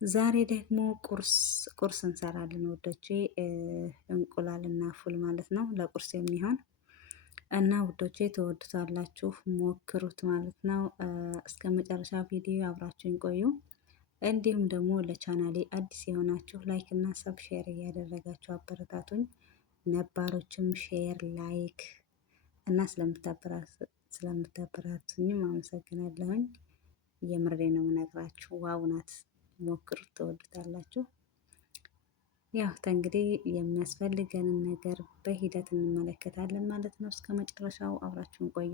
ዛሬ ደግሞ ቁርስ እንሰራለን ውዶቼ። እንቁላልና ፉል ማለት ነው ለቁርስ የሚሆን እና ውዶቼ ትወዱታላችሁ፣ ሞክሩት ማለት ነው። እስከ መጨረሻ ቪዲዮ አብራችሁን ቆዩ። እንዲሁም ደግሞ ለቻናሌ አዲስ የሆናችሁ ላይክ እና ሰብ ሼር እያደረጋችሁ አበረታቱኝ። ነባሮችም ሼር ላይክ እና ስለምታበረታቱኝም አመሰግናለሁኝ። የምሬ ነው የምነግራችሁ። ዋው ናት፣ ሞክሩት፣ ትወዱታላችሁ። ያው እንግዲህ የሚያስፈልገንን ነገር በሂደት እንመለከታለን ማለት ነው። እስከ መጨረሻው አብራችሁን ቆዩ።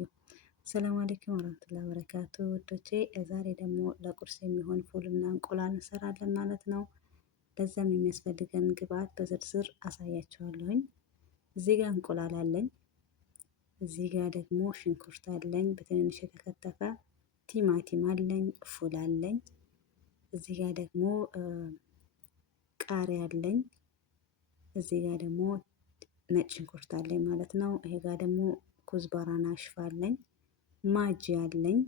ሰላም አለይኩም ወራህመቱላሂ ወበረካቱ ውዶቼ። ዛሬ ደግሞ ለቁርስ የሚሆን ፉልና እንቁላል እንሰራለን ማለት ነው። ለዛም የሚያስፈልገን ግብአት በዝርዝር አሳያችኋለሁኝ። እዚህ ጋር እንቁላል አለኝ። እዚህ ጋር ደግሞ ሽንኩርት አለኝ በትንንሽ የተከተፈ፣ ቲማቲም አለኝ፣ ፉል አለኝ። እዚህ ጋር ደግሞ ቃሪያ አለኝ። እዚህ ጋር ደግሞ ነጭ ሽንኩርት አለኝ ማለት ነው። ይሄ ጋር ደግሞ ኩዝባራ ናሽፋ አለኝ፣ ማጂ አለኝ።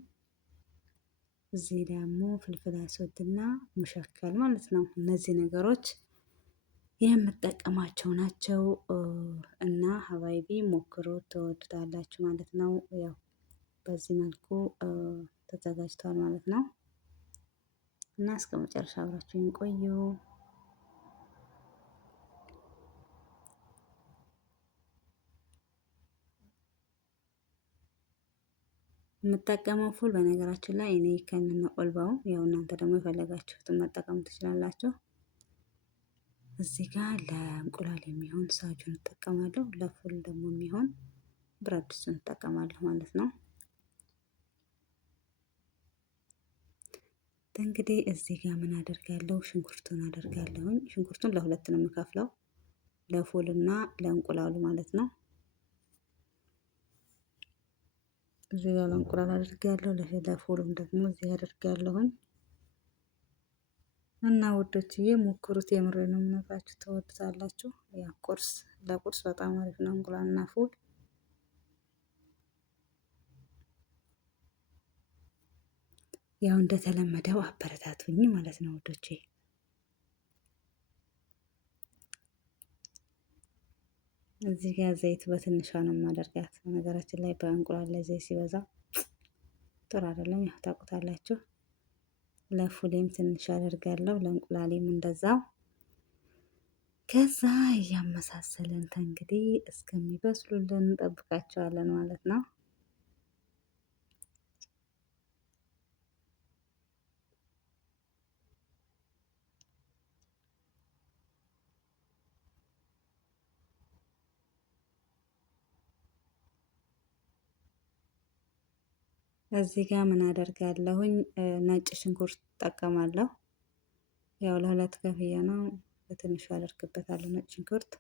እዚህ ደግሞ ፍልፍል አስወድና ሙሸከል ማለት ነው። እነዚህ ነገሮች የምጠቀማቸው ናቸው እና ሀባይቢ ሞክሮ ትወዱታላችሁ ማለት ነው። ያው በዚህ መልኩ ተዘጋጅቷል ማለት ነው እና እስከ መጨረሻ አብራችሁን ቆዩ። የምጠቀመው ፉል በነገራችን ላይ እኔ ከነነ ቆልባው፣ ያው እናንተ ደግሞ የፈለጋችሁትን መጠቀም ትችላላችሁ። እዚህ ጋር ለእንቁላል የሚሆን ሳጁን እጠቀማለሁ፣ ለፉል ደግሞ የሚሆን ብረት ድስቱን እጠቀማለሁ ማለት ነው። እንግዲህ እዚህ ጋር ምን አደርጋለሁ? ሽንኩርቱን አደርጋለሁኝ። ሽንኩርቱን ለሁለት ነው የምከፍለው፣ ለፉል እና ለእንቁላሉ ማለት ነው። እዚህ ጋር ለእንቁላል አድርጋለሁ፣ ለፉልም ደግሞ እዚህ አድርጋለሁኝ። እና ውዶችዬ ሞክሩት፣ የምሬ ነው የምነግራችሁ፣ ትወዱታላችሁ። ያ ለቁርስ በጣም አሪፍ ነው እንቁላልና ፉል። ያው እንደተለመደው አበረታቱኝ ማለት ነው ውዶቼ። እዚህ ጋር ዘይት በትንሿ ነው የማደርጋት። ነገራችን ላይ በእንቁላል ላይ ዘይት ሲበዛ ጥሩ አይደለም፣ ያው ታውቁታላችሁ። ለፉሌም ትንሽ አደርጋለሁ፣ ለእንቁላሌም እንደዛው። ከዛ እያመሳሰልን እንግዲህ እስከሚበስሉልን እንጠብቃቸዋለን ማለት ነው። እዚህ ጋር ምን አደርጋለሁኝ? ነጭ ሽንኩርት እጠቀማለሁ። ያው ለሁለት ከፍያ ነው፣ በትንሹ አደርግበታለሁ ነጭ ሽንኩርት።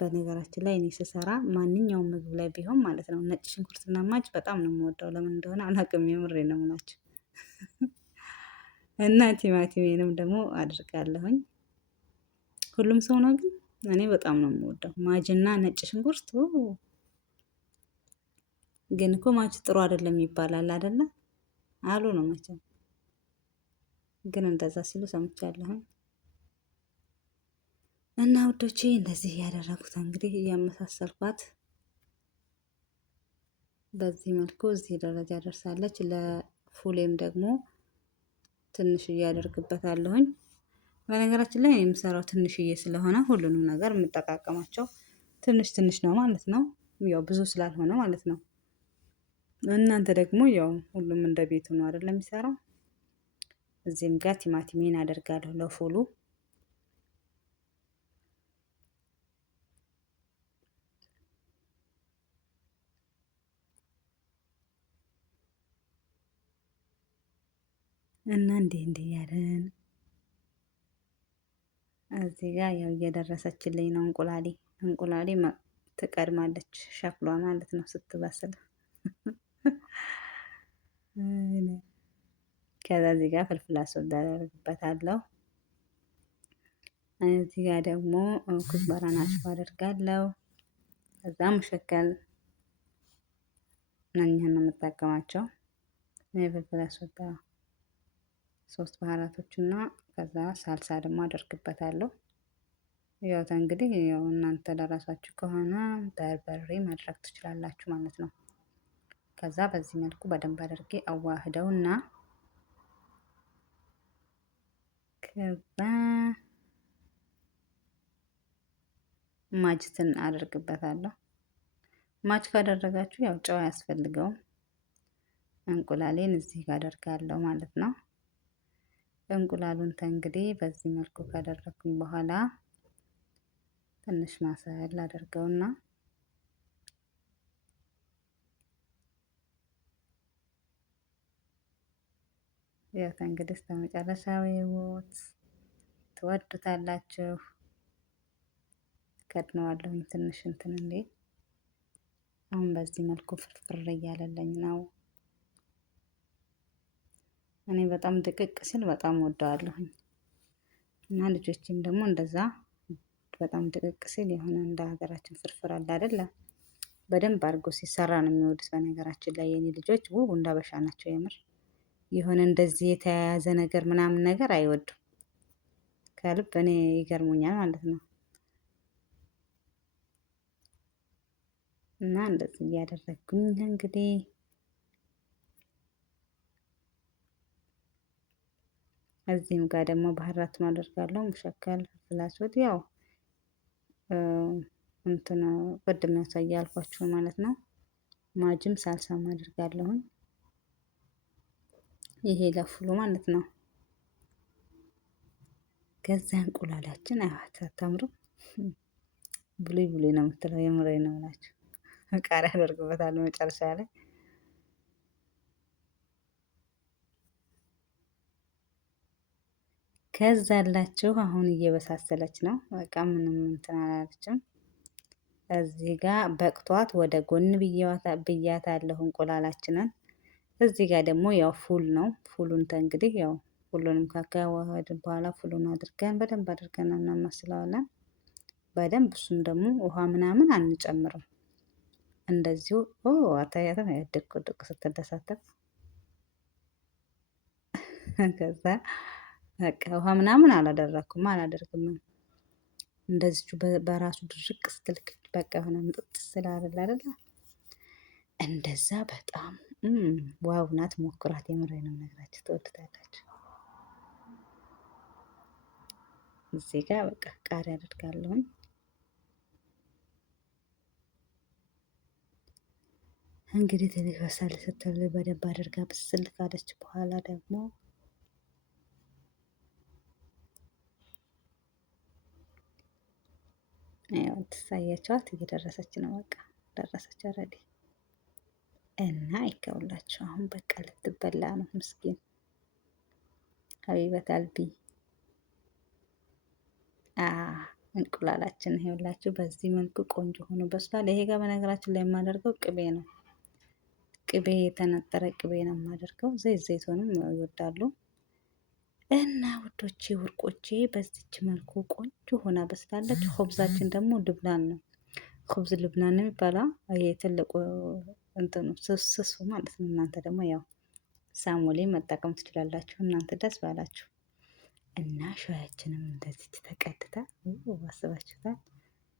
በነገራችን ላይ እኔ ስሰራ ማንኛውም ምግብ ላይ ቢሆን ማለት ነው ነጭ ሽንኩርትና ማጅ በጣም ነው የምወደው። ለምን እንደሆነ አላውቅም፣ የምሬ ነው የምላችሁ። እና ቲማቲሜንም ደግሞ አድርጋለሁኝ። ሁሉም ሰው ነው ግን እኔ በጣም ነው የምወደው ማጅና ነጭ ሽንኩርት። ግን እኮ ማች ጥሩ አይደለም ይባላል አይደለ? አሉ ነው መቼም። ግን እንደዛ ሲሉ ሰምቻለሁ። እና ውዶቼ እንደዚህ ያደረኩት እንግዲህ እያመሳሰልኳት በዚህ መልኩ እዚህ ደረጃ ደርሳለች። ለፉሌም ደግሞ ትንሽ እያደርግበታለሁኝ። በነገራችን ላይ የምሰራው ትንሽዬ ስለሆነ ሁሉንም ነገር የምጠቃቀማቸው ትንሽ ትንሽ ነው ማለት ነው። ያው ብዙ ስላልሆነ ማለት ነው። እናንተ ደግሞ ያው ሁሉም እንደ ቤቱ ነው አይደለም የሚሰራው። እዚህም ጋር ቲማቲሜን አደርጋለሁ ለፉሉ። እና እንዲህ ያለን እዚህ ጋር ያው እየደረሰችልኝ ነው እንቁላሌ ትቀድማለች ሸክሏ ማለት ነው ስትበስል። ከዛ እዚህ ጋር ፍልፍል አስወዳ አደርግበታለሁ። እዚህ ጋር ደግሞ ኩዝባራ ናሽፋ አደርጋለሁ። ከዛ ሙሸከል እኛን ነው የምጠቀማቸው። ፍልፍል አስወዳ ሶስት ባህራቶች እና ከዛ ሳልሳ ደግሞ አደርግበታለሁ። ያው እንግዲህ ያው እናንተ ለራሳችሁ ከሆነ በርበሬ ማድረግ ትችላላችሁ ማለት ነው። ከዛ በዚህ መልኩ በደንብ አድርጌ አዋህደውና ከዛ ማጅትን አደርግበታለሁ። ማጅ ካደረጋችሁ ያው ጨው አያስፈልገውም። እንቁላሌን እዚህ ጋር አደርጋለሁ ማለት ነው። እንቁላሉን እንግዲህ በዚህ መልኩ ካደረኩኝ በኋላ ትንሽ ማሰል አደርገውና ያው እንግዲህ እስከመጨረሻው ይወት ትወዱታላችሁ። ከድነዋለሁኝ ትንሽ እንትን እንዴ አሁን በዚህ መልኩ ፍርፍር እያለልኝ ነው። እኔ በጣም ድቅቅ ሲል በጣም ወደዋለሁኝ እና ልጆችም ደግሞ እንደዛ በጣም ድቅቅ ሲል የሆነ እንደ ሀገራችን ፍርፍር አለ አይደለ? በደንብ አድርጎ ሲሰራ ነው የሚወዱት። በነገራችን ላይ የኔ ልጆች ውብ እንደ አበሻ ናቸው የምር። የሆነ እንደዚህ የተያያዘ ነገር ምናምን ነገር አይወዱም። ከልብ እኔ ይገርሙኛል ማለት ነው። እና እንደዚህ እያደረግኩኝ እንግዲህ እዚህም ጋር ደግሞ ባህራቱን አደርጋለሁ። ሙሸከል ፍላስወት ያው እንትን ቅድም ያሳያልኳችሁ ማለት ነው። ማጅም ሳልሳም አደርጋለሁኝ። ይሄ ለፍሉ ማለት ነው። ከዛ እንቁላላችን አያት አታምሩም? ብሉይ ብሉይ ነው የምትለው የምሬ ነው እላችሁ። ቃሪያ አደርግበታለሁ መጨረሻ ላይ። ከዛ አላችሁ አሁን እየበሳሰለች ነው። በቃ ምንም እንትን አላለችም። እዚህ ጋር በቅቷት ወደ ጎን ብያታለሁ እንቁላላችንን። እዚህ ጋር ደግሞ ያው ፉል ነው። ፉሉን እንግዲህ ያው ሁሉንም ካዋሃድን በኋላ ፉሉን አድርገን በደንብ አድርገን እናማስለዋለን። በደንብ እሱም ደግሞ ውሃ ምናምን አንጨምርም። እንደዚሁ አታያትም? ያደቅ ድቅ ስትደሳተፍ ከዛ በቃ ውሃ ምናምን አላደርግም። እንደዚሁ በራሱ ድርቅ ስትልክ በቃ የሆነ ምጥጥ ስላለ አይደለ? እንደዛ በጣም ዋው ናት። ሞክራት፣ የምሬ ነው የምነግራችሁ፣ ትወዱታላችሁ። እዚህ ጋር በቃ ቃሪያ አደርጋለሁኝ። እንግዲህ ትንሽ በሳል ስትል በደንብ አድርጋ ብስል ካለች በኋላ ደግሞ ያው ትሳያቸዋት እየደረሰች ነው። በቃ ደረሰች ኦልሬዲ እና ይከውላችሁ። አሁን በቃ ልትበላ ነው። ምስኪን ሀቢበት አልቢ እንቁላላችን ይኸውላችሁ በዚህ መልኩ ቆንጆ ሆኖ በስሏል። ይሄ ጋር በነገራችን ላይ የማደርገው ቅቤ ነው። ቅቤ የተነጠረ ቅቤ ነው የማደርገው። ዘይቱንም ይወዳሉ እና ውዶቼ ወርቆቼ በዚች መልኩ ቆንጆ ሆና በስላለች። ሆብዛችን ደግሞ ልብናን ነው። ሆብዝ ልብናን ነው የሚባለው። ይሄ ትልቁ እንትኑ ስሱ ማለት ነው። እናንተ ደግሞ ያው ሳሙሌ መጠቀም ትችላላችሁ፣ እናንተ ደስ ባላችሁ። እና ሻያችንም እንደዚህ ተቀድታ አስባችሁታል።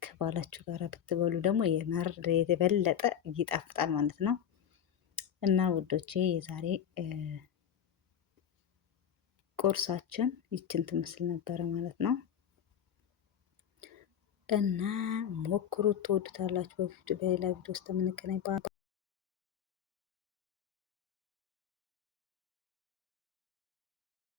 ከባላችሁ ጋር ብትበሉ ደግሞ የበለጠ ይጣፍጣል ማለት ነው። እና ውዶቼ የዛሬ ቁርሳችን ይችን ትመስል ነበረ ማለት ነው። እና ሞክሩት፣ ትወዱታላችሁ። በሌላ ቪዲዮ ውስጥ የምንገናኝ